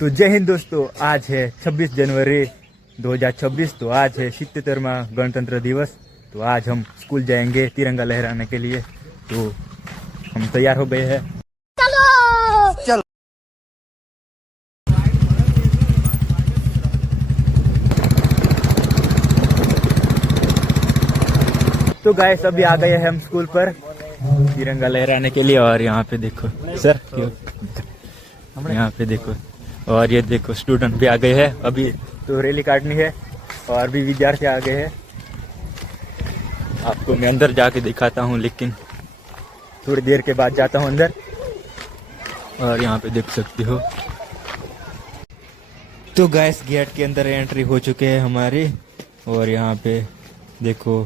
तो जय हिंद दोस्तों, आज है 26 जनवरी 2026। तो आज है 77वां गणतंत्र दिवस। तो आज हम स्कूल जाएंगे तिरंगा लहराने के लिए। तो हम तैयार हो गए हैं। चलो तो गाइस अभी आ गए हैं हम स्कूल पर तिरंगा लहराने के लिए। और यहाँ पे देखो सर, यहाँ पे देखो, और ये देखो स्टूडेंट भी आ गए हैं। अभी तो रैली काटनी है और भी विद्यार्थी आ गए हैं। आपको मैं अंदर जाके दिखाता हूँ, लेकिन थोड़ी देर के बाद जाता हूँ अंदर। और यहाँ पे देख सकते हो। तो गैस गेट के अंदर एंट्री हो चुके हैं हमारी। और यहाँ पे देखो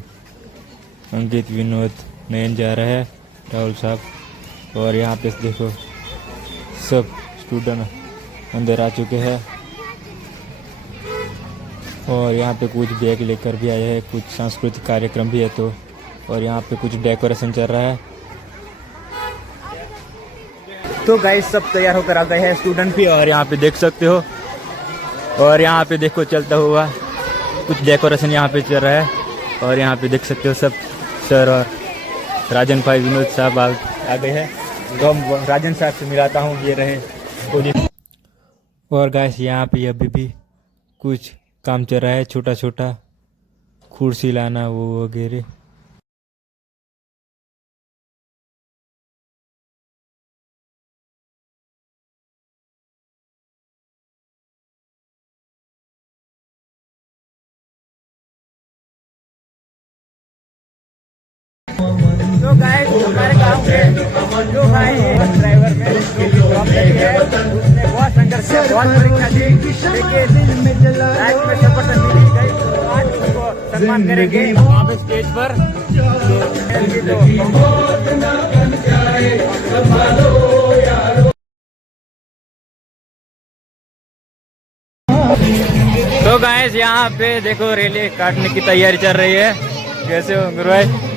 अंकित, विनोद, नयन जा रहा है, राहुल साहब। और यहाँ पे देखो सब स्टूडेंट अंदर आ चुके हैं। और यहाँ पे कुछ बैग लेकर भी आए हैं, कुछ सांस्कृतिक कार्यक्रम भी है। तो और यहाँ पे कुछ डेकोरेशन चल रहा है। तो गाइस सब तैयार होकर आ गए हैं, स्टूडेंट भी। और यहाँ पे देख सकते हो। और यहाँ पे देखो चलता हुआ कुछ डेकोरेशन यहाँ पे चल रहा है। और यहाँ पे देख सकते हो सब सर और राजन भाई, विनोद साहब आ गए हैं। तो हम राजन साहब से मिलाता हूँ, ये रहे। और गाइस यहाँ पे अभी भी कुछ काम चल रहा है, छोटा छोटा कुर्सी लाना वो वगैरह। तो गाइस हमारे गांव के जो भाई ड्राइवर में जॉब लगी है, उसने बहुत संघर्ष किया, बहुत परीक्षा दी, लेकिन लाइफ में सफलता मिल गई। तो आज उसको सम्मान करेंगे वहाँ पे स्टेज पर। तो गाइस यहाँ पे देखो रैली काटने की तैयारी चल रही है। कैसे हो गुरु भाई?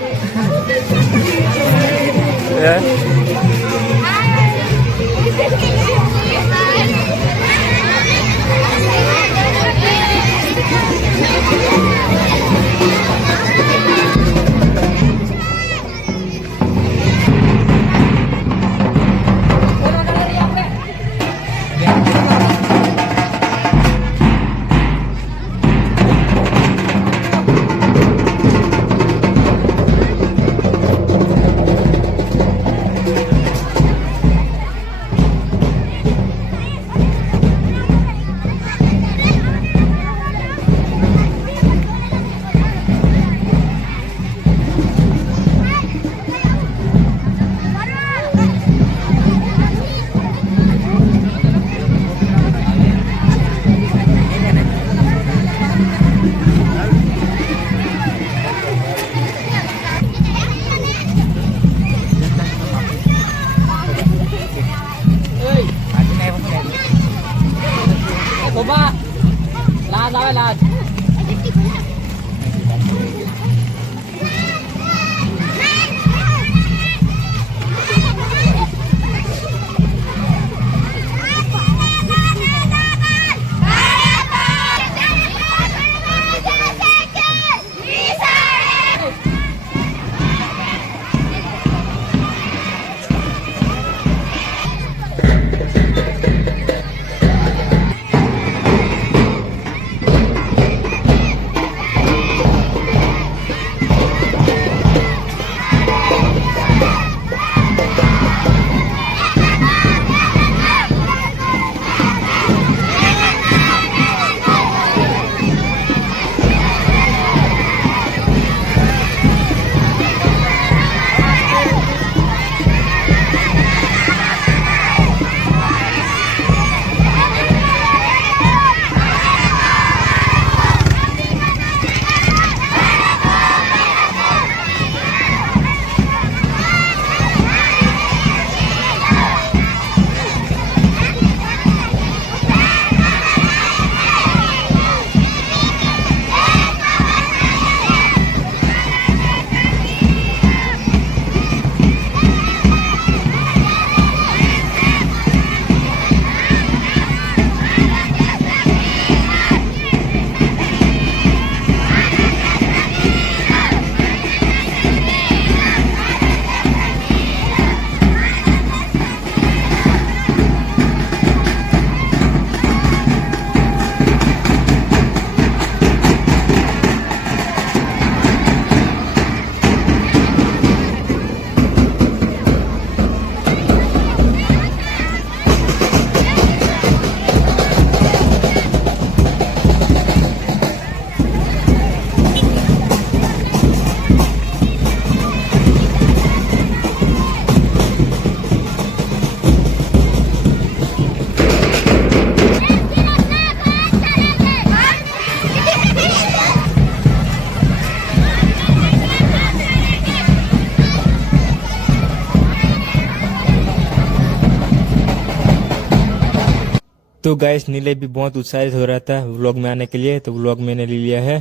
तो गाइस नीले भी बहुत उत्साहित हो रहा था व्लॉग में आने के लिए, तो व्लॉग मैंने ले लिया है।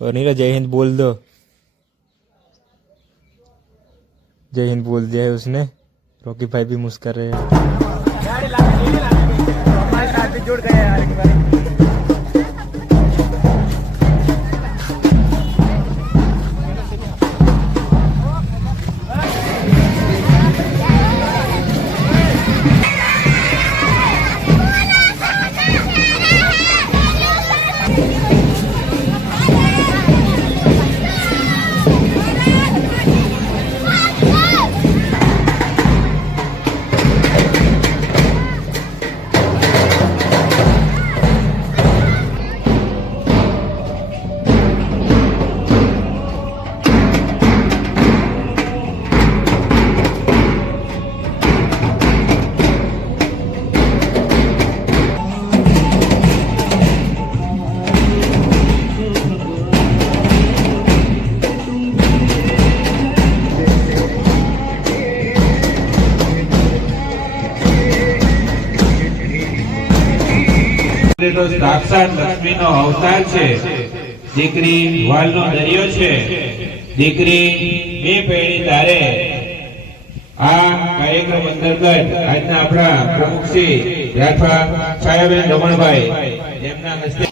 और नीला जय हिंद बोल दो। जय हिंद बोल दिया है उसने। रॉकी भाई भी मुस्कुरा रहे हैं। जुड़ गए यार। તો સાક્ષાત લક્ષ્મીનો અવતાર છે। દીકરી વાલનો દરિયો છે। દીકરી બે પેઢી તારે આ કાર્યક્રમ અંતર્ગત આજના આપણા પ્રમુખ શ્રી રાઠવા છાયાબેન રમણભાઈ એમના હસ્તે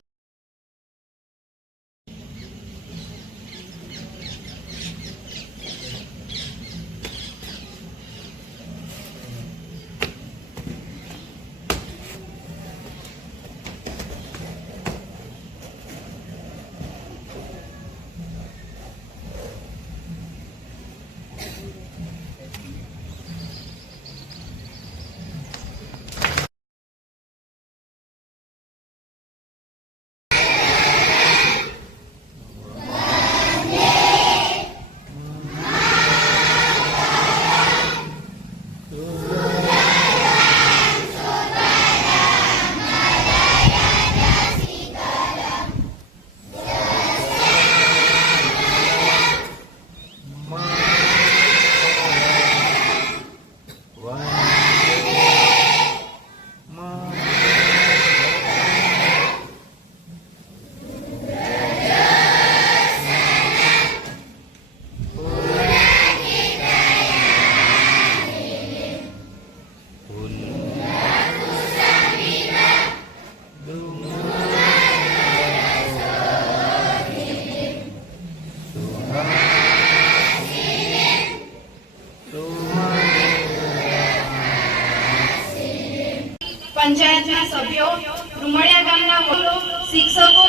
પંચાયતના સભ્યો, રૂમડિયા ગામના વડીલો, શિક્ષકો,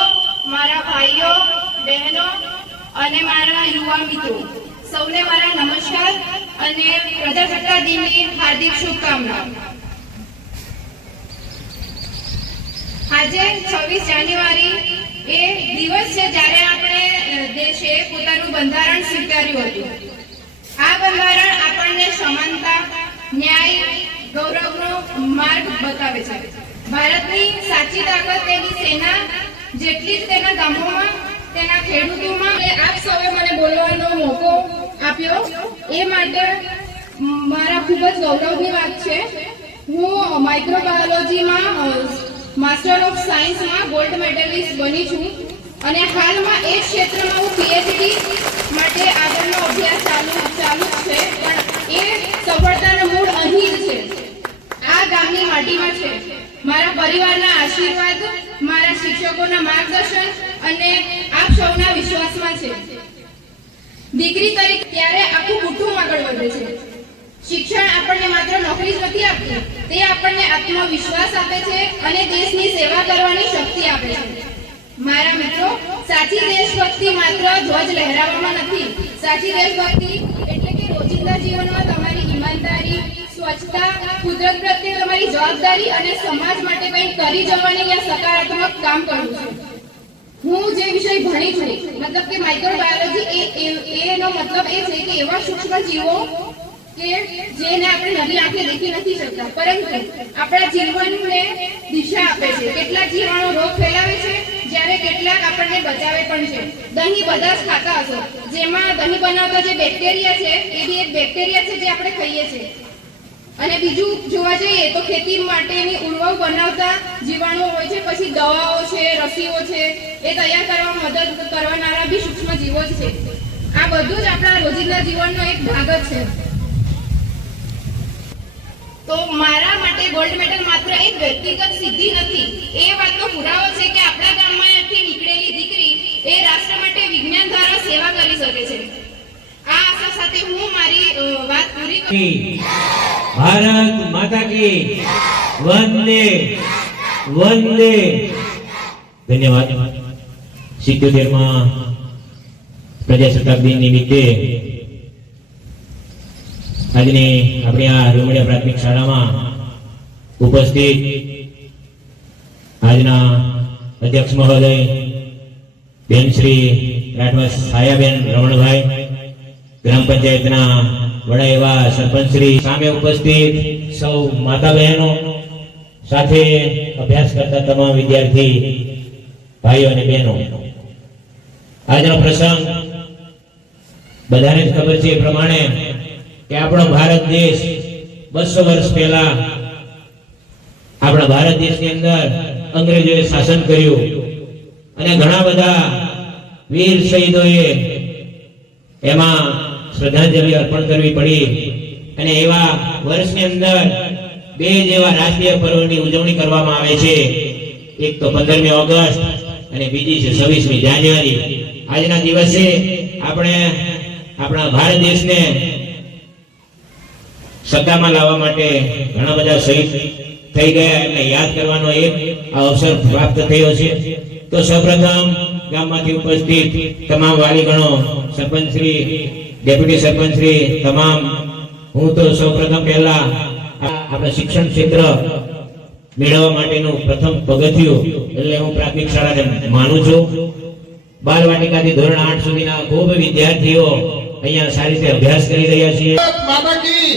મારા ભાઈઓ બહેનો અને મારા યુવા મિત્રો, સૌને મારા નમસ્કાર અને પ્રજાસત્તાક દિનની હાર્દિક શુભકામનાઓ। આજે 26 જાન્યુઆરી એ દિવસ છે જ્યારે આપણે દેશે પોતાનું બંધારણ સ્વીકાર્યું હતું। આ બંધારણ આપણને સમાનતા, ન્યાય, ગૌરવનો માર્ગ બતાવે છે। ભારતની સાચી તાકાત તેની સેના જેટલી જ તેના ગામોમાં, તેના ખેડૂતોમાં। આપ સૌએ મને બોલવાનો મોકો આપ્યો એ માટે મારા ખૂબ જ ગૌરવની વાત છે। હું માઇક્રોબાયોલોજીમાં માસ્ટર ઓફ સાયન્સમાં ગોલ્ડ મેડલિસ્ટ બની છું અને હાલમાં એ ક્ષેત્રમાં હું પીએચડી માટે આગળનો અભ્યાસ ચાલુ છે, પણ એ સફળતાનો મૂળ અહીં જ છે, આ ગામની માટીમાં છે। મારા પરિવારના આશીર્વાદ, મારા શિક્ષકોના માર્ગદર્શન અને આપ સૌના વિશ્વાસમાં છે। દીકરી તરીકે ત્યારે આખું કુટુંબ આગળ વધે છે। શિક્ષણ આપણને માત્ર નોકરી જ નથી આપતું, તે આપણને આત્મવિશ્વાસ આપે છે અને દેશની સેવા કરવાની શક્તિ આપે છે। મારા મિત્રો, સાચી દેશભક્તિ માત્ર ધ્વજ લહેરાવવામાં નથી। સાચી દેશભક્તિ એટલે કે રોજિંદા જીવનમાં તમારી ઈમાનદારી, સ્વચ્છતા, કુદરત પ્રત્યે તમારી જવાબદારી અને સમાજ માટે કંઈક કરી જવાની યા સકારાત્મક કામ કરવું છે। હું જે વિષય ભણી છું, મતલબ કે માઇક્રોબાયોલોજી, એનો મતલબ એ છે કે એવા સૂક્ષ્મ જીવો કે જેને આપણે નવી આંખે દેખી નથી શકતા, પરંતુ આપણા જીવનને દિશા આપે છે। કેટલાક જીવાણુ રોગ ફેલાવે છે, જ્યારે કેટલાક આપણને બચાવે પણ છે। દહીં બધા જ ખાતા હશો, જેમાં દહીં બનાવતા જે બેક્ટેરિયા છે એ બી એક બેક્ટેરિયા છે જે આપણે ખાઈએ છીએ। અને બીજું જોવા જઈએ તો ખેતી માટેની ઉર્વર બનાવતા જીવાણુઓ હોય છે, પછી દવાઓ છે, રસીઓ છે, એ તૈયાર કરવામાં મદદ કરવાના બી સૂક્ષ્મ જીવો જ છે. આ બધું જ આપણા રોજિંદા જીવનનો એક ભાગ જ છે. તો મારા માટે ગોલ્ડ મેડલ માત્ર એક વ્યક્તિગત સિદ્ધિ નથી, એ વાતનો પુરાવો છે કે આપણા ગામમાંથી નીકળેલી દીકરી એ રાષ્ટ્ર માટે વિજ્ઞાન દ્વારા સેવા કરી શકે છે. આ આશા સાથે હું મારી વાત પૂરી કરું. ભારત માતા કી વંદે વંદે. ધન્યવાદ. 77માં પ્રજાસત્તાક દિન નિમિત્તે આજની આપણી આ રૂમડિયા પ્રાથમિક શાળામાં ઉપસ્થિત આજના અધ્યક્ષ મહોદય બેન શ્રી રાઠવા છાયાબેન રમણભાઈ, ગ્રામ પંચાયતના વડા એવા સરપંચ શ્રી, સામે ઉપસ્થિત સૌ માતા બહેનો, સાથે અભ્યાસ કરતા તમામ વિદ્યાર્થી ભાઈઓ અને બહેનો, આજનો પ્રસંગ બધાને જ ખબર છે એ પ્રમાણે કે આપણો ભારત દેશ 200 વર્ષ પહેલા આપણા ભારત દેશની અંદર અંગ્રેજોએ શાસન કર્યું અને ઘણા બધા વીર શહીદોએ એમાં શ્રદ્ધાંજલિ અર્પણ કરવી પડી. અને એવા વર્ષની અંદર 2 જેવા રાષ્ટ્રીય પર્વની ઉજવણી કરવામાં આવે છે. એક તો 15મી ઓગસ્ટ અને બીજી છે 26મી જાન્યુઆરી. આજના દિવસે આપણે આપણા ભારત દેશને સત્તામાં લાવવા માટે ઘણા બધા શહીદ થઈ ગયા, એટલે યાદ કરવાનો એક અવસર પ્રાપ્ત થયો છે. તો સૌપ્રથમ ગામમાંથી ઉપસ્થિત તમામ વાલીગણો, સરપંચશ્રી, ડેપ્યુટી સરપંચશ્રી, તમામ, હું તો સૌપ્રથમ પહેલા આપણા શિક્ષણ ક્ષેત્ર મેળવવા માટેનું પ્રથમ પગથિયું એટલે હું પ્રાથમિક શાળાને માનું છું. બાલવાટિકાથી ધોરણ 8 સુધીના ખૂબ વિદ્યાર્થીઓ અહીંયા સારી રીતે અભ્યાસ કરી રહ્યા છીએ. માતા કી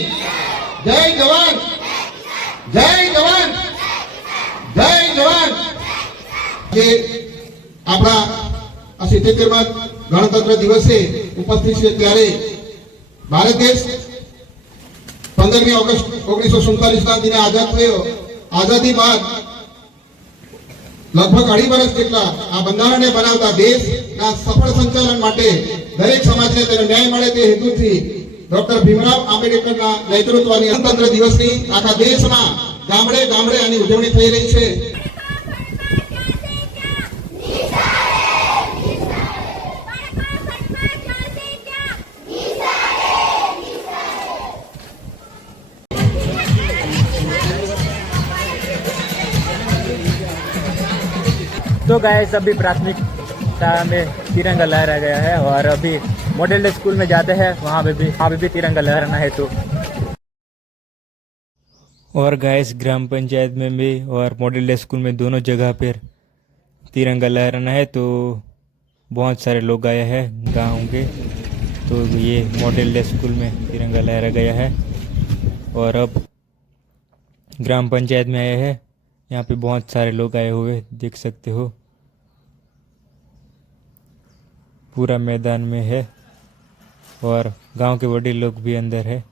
જય જવાન, જય જવાન, જય જવાન. જે આપણા આ 77માં ગણતંત્ર દિવસે ઉપસ્થિત છે ત્યારે ભારત દેશ 15મી ઓગસ્ટ 1947ના દિને આઝાદ થયો. આઝાદી બાદ લગભગ 2.5 વર્ષ જેટલા આ બંધારણને બનાવતા દેશના સફળ સંચાલન માટે દરેક સમાજને તેનો ન્યાય મળે તે હેતુથી ડોક્ટર ભીમરાવ આંબેડકરના નેતૃત્વની ગણતંત્ર દિવસની આખા દેશમાં ગામડે ગામડે આની ઉજવણી થઈ રહી છે. तो गाइस अभी प्राथमिक शाला में तिरंगा लहराया गया है और अभी मॉडल डे स्कूल में जाते हैं, वहाँ पे भी तिरंगा लहराना है. तो और गाइस ग्राम पंचायत में भी और मॉडल डे स्कूल में दोनों जगह पर तिरंगा लहराना है. तो बहुत सारे लोग आए हैं गाँव के. तो ये मॉडल डे स्कूल में तिरंगा लहरा गया है और अब ग्राम पंचायत में आए हैं. यहाँ पे बहुत सारे लोग आए हुए देख सकते हो, पूरा मैदान में है और गांव के बड़े लोग भी अंदर है.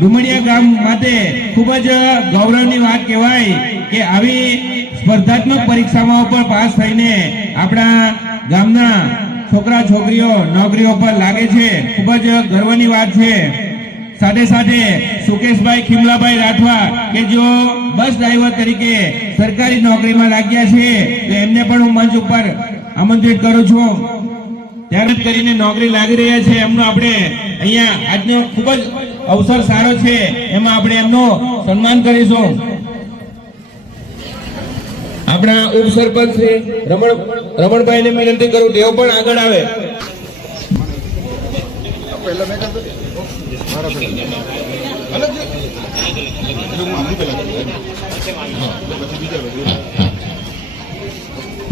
રૂમડિયા ગામ માટે ખૂબ જ ગૌરવની વાત કહેવાય કે આવી સ્પર્ધાત્મક પરીક્ષામાં પણ પાસ થઈને આપણા ગામના છોકરા છોકરીઓ નોકરીઓ પર લાગે છે, ખૂબ જ ગર્વની વાત છે। સાથે સાથે સુકેશભાઈ ખીમલાભાઈ રાઠવા કે જો બસ ડ્રાઈવર તરીકે સરકારી નોકરીમાં લાગ્યા છે, તો એમને પણ હું મંચ ઉપર આમંત્રિત કરું છું। ત્યારે કરીને નોકરી લાગી રહ્યા છે, એમનો આપણે અહીંયા આજનો ખૂબ જ અવસર સારો છે, એમાં આપણે એમનું સન્માન કરીશું। આપણા ઉપસરપંચ શ્રી રમણભાઈને વિનંતી કરું તેઓ પણ આગળ આવે।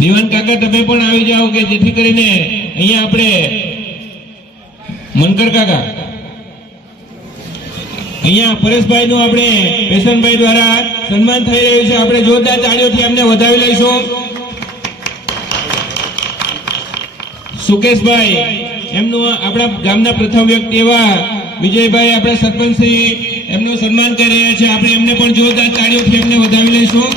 દીવાન કાકા તમે પણ આવી જાઓ કે જેથી કરીને અહીંયા આપણે મનકર કાકા અહીંયા પરેશભાઈ નું આપણે પેશનભાઈ દ્વારા સન્માન થઈ રહ્યું છે, આપણે જોરદાર તાળીઓથી એમને વધાવી લઈશું। સુકેશભાઈ એમનું આપણા ગામના પ્રથમ વ્યક્તિ એવા વિજયભાઈ આપણા સરપંચ શ્રી એમનું સન્માન કરી રહ્યા છે, આપણે એમને પણ જોરદાર તાળીઓથી એમને વધાવી લઈશું।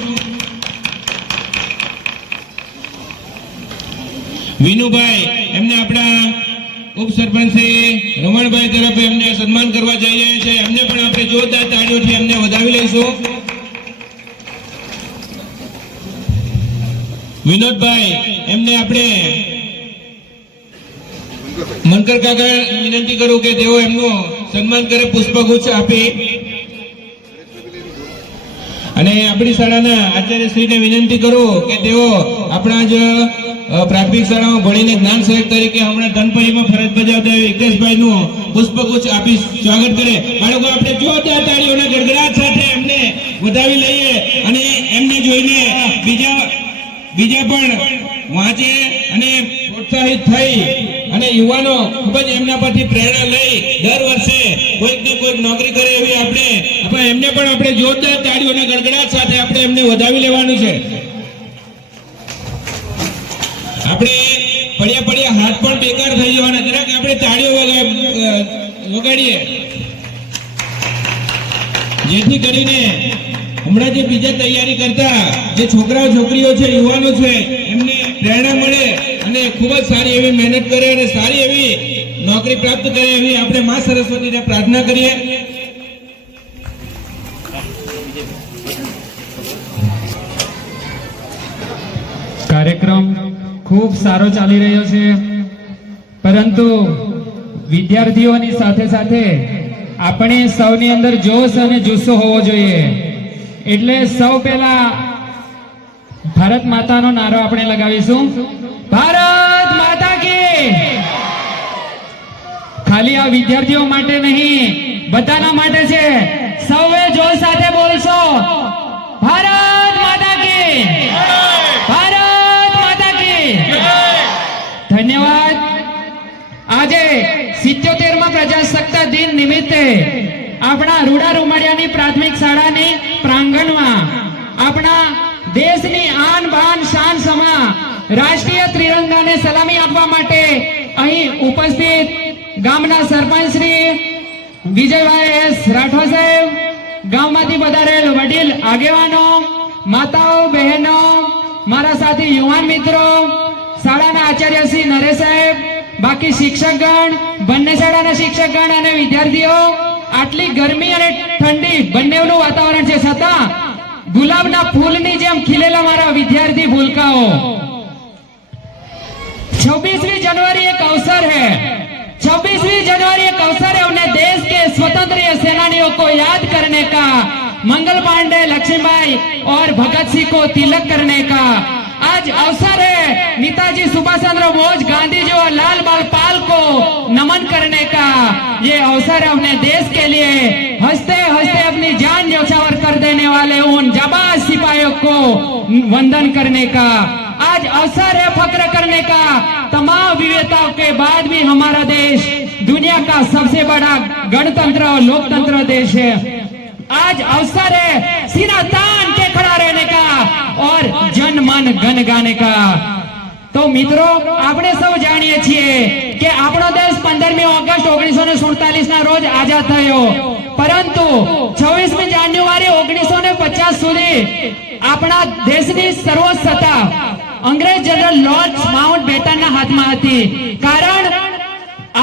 વિનુભાઈ એમને આપણા ઉપસરપંચ શ્રી રમણભાઈ તરફ એમને સન્માન કરવા જઈ રહ્યા છે, એમને પણ આપણે જોરદાર તાળીઓથી એમને વધાવી લઈશું। વિનોદભાઈ એમને આપણે મનકર કાકા વિનંતી કરું કે તેઓ એમનું સન્માન કરે, પુષ્પગુચ્છ આપી। અને આપણી શાળાના આચાર્યશ્રીને વિનંતી કરું કે તેઓ આપણા જ પ્રાથમિક શાળામાં ભણીને જ્ઞાન સહાયક તરીકે હમણાં ધનપરીમાં ફરજ બજાવતા વિકેશભાઈ નું પુષ્પગુચ્છ આપી સ્વાગત કરે। બાળકો આપણે જોરદાર તાળીઓના ગડગડાટ સાથે એમને વધાવી લઈએ અને એમને જોઈને બીજા પણ વાંચે અને પ્રોત્સાહિત થઈ અને યુવાનો ખૂબ જ એમના પરથી પ્રેરણા લઈ દર વર્ષે કોઈક ને કોઈક નોકરી કરે એવી આપણે એમને પણ આપણે જોરદાર તાળીઓના ગડગડાટ સાથે આપણે એમને વધાવી લેવાનું છે। આપણે પડ્યા હાથ પણ બેકાર થઈ જવાના, જરાક આપણે તાળીઓ વગાડીએ જેથી કરીને હમણાં જે બીજા તૈયારી કરતા જે છોકરાઓ છોકરીઓ છે, યુવાનો છે, એમને પ્રેરણા મળે અને ખૂબ જ સારી એવી મહેનત કરે અને સારી એવી નોકરી પ્રાપ્ત કરે એવી આપણે માં સરસ્વતીને પ્રાર્થના કરીએ। કાર્યક્રમ ખૂબ સારો ચાલી રહ્યો છે, પરંતુ વિદ્યાર્થીઓની સાથે સાથે આપણે સૌની અંદર જોશ અને જુસ્સો હોવો જોઈએ। એટલે સૌ પહેલા ભારત માતાનો નારો આપણે લગાવીશું, ભારત માતા કી। ખાલી આ વિદ્યાર્થીઓ માટે નહીં, બધાના માટે છે। સૌએ જોશ સાથે બોલશો, ભારત માતા કી, ભારત માતા કી। ધન્યવાદ। આજે 77મા પ્રજાસત્તાક દિન નિમિત્તે આપણા રૂડા રૂમડિયાની પ્રાથમિક શાળાની પ્રાંગણમાં આપણા દેશની આન બાન શાન સમા રાષ્ટ્રીય ત્રિરંગાને સલામી આપવા માટે અહીં ઉપસ્થિત ગામના સરપંચ શ્રી વિજયભાઈ એસ રાઠવા સાહેબ, ગામમાંથી પધારેલ વડીલ આગેવાનો, માતાઓ બહેનો, મારા સાથી યુવાન મિત્રો, શાળાના આચાર્ય શ્રી નરેશ સાહેબ, બાકી શિક્ષકગણ, બંને શાળાના શિક્ષકગણ અને વિદ્યાર્થીઓ, આટલી ગરમી અને ઠંડી બંનેનું વાતાવરણ છે, છતાં ગુલાબના ફૂલની જેમ ખીલેલા મારા વિદ્યાર્થી ભૂલકાઓ, 26वीं जनवरी एक अवसर है। 26वीं जनवरी एक अवसर है उन्हें देश के स्वतंत्र सेनानियों को याद करने का, मंगल पांडे, लक्ष्मीबाई और भगत सिंह को तिलक करने का। आज अवसर है नेताजी सुभाष चंद्र बोस, गांधी जी और लाल बाल पाल को नमन करने का। ये अवसर है अपने देश के लिए हंसते हंसते अपनी जान न्यौछावर कर देने वाले उन जाबाज सिपाहियों को वंदन करने का। आज अवसर है फक्र करने का, तमाम विविधताओं के बाद भी हमारा देश दुनिया का सबसे बड़ा गणतंत्र और लोकतंत्र देश है। आज अवसर है सीना तान के खड़ा रहने का और जन मन गन गाने का। तो તો મિત્રો આપણે સૌ જાણીએ છીએ કે આપણો દેશ 15મી ઓગસ્ટ 1947 ના રોજ આઝાદ થયો, પરંતુ 26મી જાન્યુઆરી 1950 સુધી આપણા દેશની સર્વોચ્ચ સત્તા અંગ્રેજ જનરલ લોર્ડ માઉન્ટબેટનના હાથમાં હતી. કારણ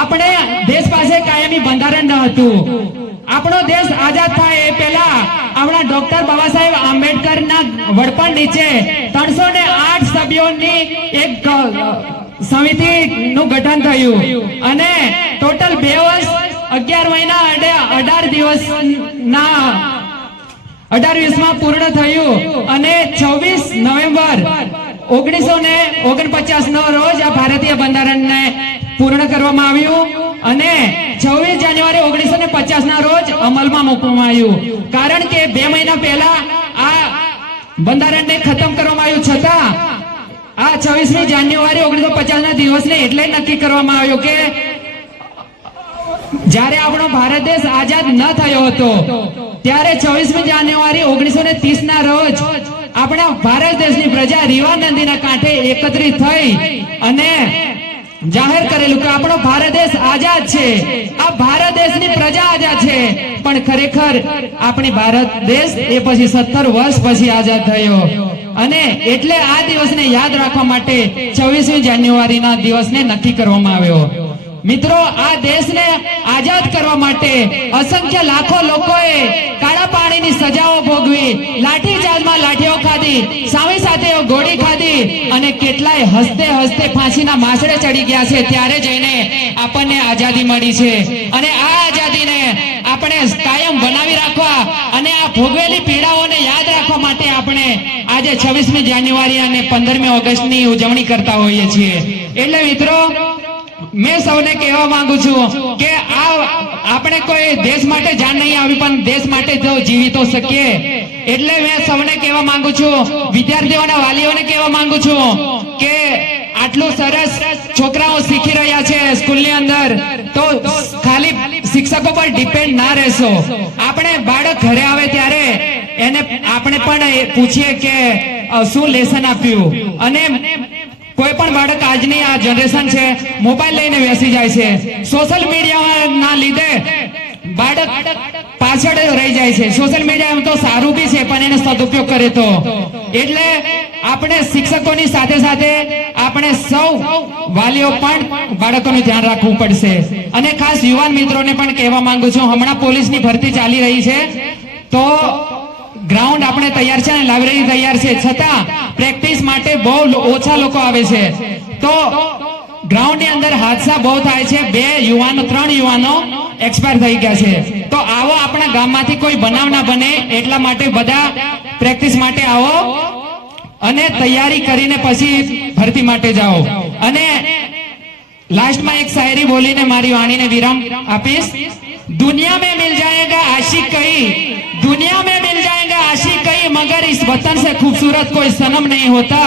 આપણે દેશ પાસે કાયમી બંધારણ ન હતું. આપણો દેશ આઝાદ થાય એ પહેલા આપણા ડોક્ટર બાબા સાહેબ આંબેડકરના વડપણ નીચે 308 સભ્યોની એક સમિતિનું ગઠન થયું અને ટોટલ 2 વર્ષ 11 મહિના 18 દિવસના 18-20માં પૂર્ણ થયું અને 26 નવેમ્બર 1949 નો રોજ આ ભારતીય બંધારણને પૂર્ણ કરવામાં આવ્યું અને 26 જાન્યુઆરી 1950 ના રોજ અમલમાં મૂકવામાં આવ્યું. કારણ કે 2 મહિના પહેલા આ બંધારણને ખતમ કરવામાં આવ્યું, છતાં આ 26મી જાન્યુઆરી 1950 ના દિવસને એટલે નક્કી કરવામાં આવ્યું કે જ્યારે આપણો ભારત દેશ આઝાદ ન થયો હતો ત્યારે 26મી જાન્યુઆરી 1930 ના રોજ આપણા ભારત દેશની પ્રજા રીવા નદીના કાંઠે એકત્રિત થઈ અને જાહેર કરેલું કે આપણો ભારત દેશ આઝાદ છે, આ ભારત દેશની પ્રજા આઝાદ છે. પણ ખરેખર આપણી ભારત દેશ એ પછી 17 વર્ષ પછી આઝાદ થયો અને એટલે આ દિવસને યાદ રાખવા માટે 26મી જાન્યુઆરીના દિવસને નક્કી કરવામાં આવ્યો. મિત્રો, આ દેશને આઝાદ કરવા માટે અસંખ્ય લાખો લોકોએ કાળા પાણીની સજાઓ ભોગવી, લાઠીચાર્જમાં લાઠીઓ ખાધી, સાવી સાથે ગોળી ખાધી અને કેટલાય હસતે હસતે ફાંસીના માસડે ચડી ગયા છે. ત્યારે જઈને આપણને આઝાદી મળી છે અને આ આઝાદીને આપણે કાયમ બનાવી રાખવા અને આ ભોગવેલી પીડાઓને યાદ રાખવા માટે આપણે આજે 26મી જાન્યુઆરી અને 15મી ઓગસ્ટની ઉજવણી કરતા હોઈએ છીએ. એટલે મિત્રો, मैं સૌને કહેવા માંગુ છું કે આપણે કોઈ દેશ માટે જાન નહીં આવી પણ દેશ માટે તો જીવી તો શકીએ. એટલે મેં સૌને કહેવા માંગુ છું, વિદ્યાર્થીઓના વાલીઓને કહેવા માંગુ છું કે આટલું સરસ છોકરાઓ શીખી રહ્યા છે સ્કૂલની અંદર, તો ખાલી શિક્ષકો પર ડિપેન્ડ ના રહેશો. આપણે બાળક ઘરે આવે ત્યારે એને આપણે પણ પૂછીએ કે શું લેસન આપ્યું. અને કોઈ પણ બાળક આજની આ જનરેશન છે મોબાઈલ લઈને બેસી જાય છે. સોશિયલ મીડિયાના લીધે બાળક પાછળ રહી જાય છે. સોશિયલ મીડિયા એમ તો સારું બી છે પણ એનો સદુપયોગ કરે તો. એટલે આપણે શિક્ષકોની સાથે સાથે આપણે સૌ વાલીઓ પણ બાળકોનું ધ્યાન રાખવું પડશે. અને ખાસ યુવાન મિત્રોને પણ કહેવા માંગુ છું, હમણાં પોલીસની ભરતી ચાલી રહી છે તો ગ્રાઉન્ડ આપણે તૈયાર છે ને લાઇબ્રેરી તૈયાર છે, છતાં પ્રેક્ટિસ માટે બહુ ઓછા લોકો આવે છે. તો ગ્રાઉન્ડની અંદર હાદસા બહુ થાય છે. 3 યુવાનો એક્સપાયર થઈ ગયા છે. તો આવો આપણા ગામમાંથી કોઈ બનાવ ના બને એટલા માટે બધા પ્રેક્ટિસ માટે આવો અને તૈયારી કરીને પછી ભરતી માટે જાઓ. અને લાસ્ટમાં એક શાયરી બોલીને મારી વાણીને વિરામ આપીશ. दुनिया में मिल जाएगा आशिक कई, दुनिया में मिल जाएगा आशिक कई, मगर इस वतन से खूबसूरत कोई सनम नहीं होता.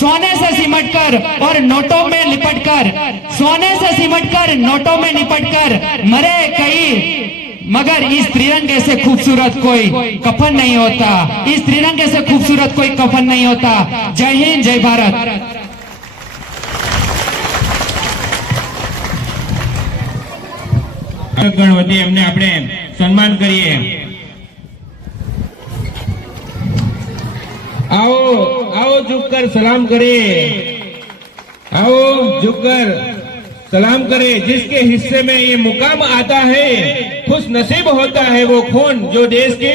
सोने से सिमट कर और नोटों में लिपट कर, सोने से सिमट कर नोटों में लिपट कर मरे कई, मगर इस त्रिरंगे से खूबसूरत कोई कफन नहीं होता. इस त्रिरंगे से खूबसूरत कोई कफन नहीं होता. जय हिंद, जय भारत. ગણ વતી એમને આપણે સન્માન કરીએ. आओ आओ झुककर सलाम करे, आओ झुककर सलाम करे. जिसके हिस्से में ये मुकाम आता है खुश नसीब होता है वो खून जो देश के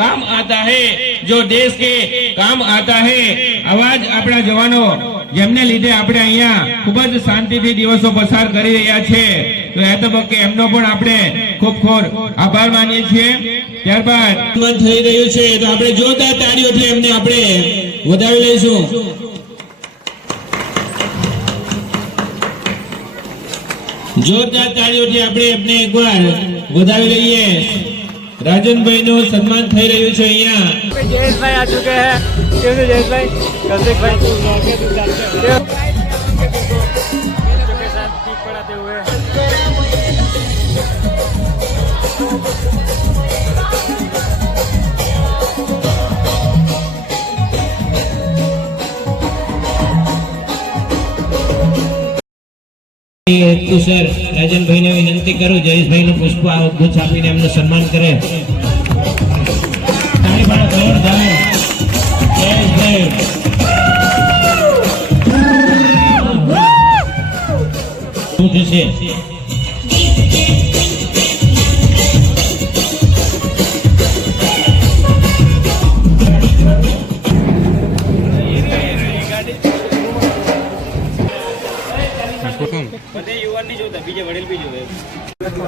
काम आता है, जो देश के काम आता है. आवाज આપણા જવાનો જેમને લીધે આપણે અહીંયા ખૂબ જ શાંતિથી દિવસો પસાર કરી રહ્યા છે, તો એ તબક્કે એમનો પણ આપણે ખૂબ ખૂબ આભાર માનીએ છીએ. ત્યારબાદ થઈ રહ્યું છે તો આપણે જોરદાર તાળીઓથી એમને આપણે વધાવી લઈશું. જોરદાર તાળીઓથી આપણે એમને એકવાર વધાવી લઈએ. રાજનભાઈ નું સન્માન થઈ રહ્યું છે અહીંયા. જયેશભાઈ આ ચુકે હે. કેવું છે જયેશભાઈ? કૌશિકભાઈ के साथ ठीक पढ़ाते हुए સર રાજનભાઈને વિનંતી કરું જયેશભાઈનું પુષ્પ ગુચ્છ આપીને એમનું સન્માન કરે. તાળી પાડો જોરદાર. જયેશભાઈ શું થશે?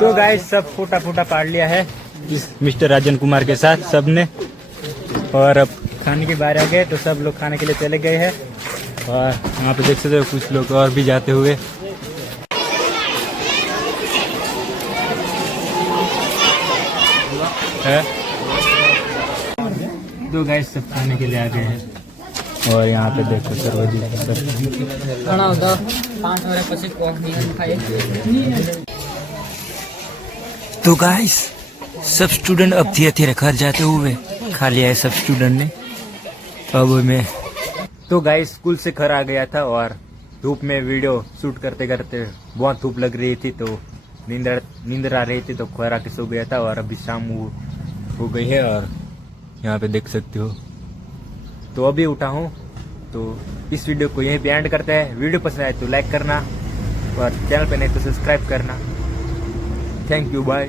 तो गाइस सब फोटा फोटा पाड़ लिया है इस मिस्टर राजन कुमार के साथ सबने, और अब खाने की बारी आ गए तो सब लोग खाने के लिए चले गए हैं। और वहाँ पे देख सकते हो कुछ लोग और भी जाते हुए। है तो गाइस सब खाने के लिए आ गए हैं, और यहाँ पे देखो सर्वजी तो गाइस सब स्टूडेंट अब धीरे धीरे घर जाते हुए खा लिया है सब स्टूडेंट ने। अब मैं तो गाइस स्कूल से घर आ गया था, और धूप में वीडियो शूट करते करते बहुत धूप लग रही थी, तो नींद आ रही थी, तो घर आके सो गया था। और अभी शाम हो गई है, और यहाँ पे देख सकते हो तो अभी उठा हूँ। तो इस वीडियो को यहीं पे एंड करते हैं। वीडियो पसंद आए तो लाइक करना, और चैनल पे नहीं तो सब्सक्राइब करना। Thank you, bye.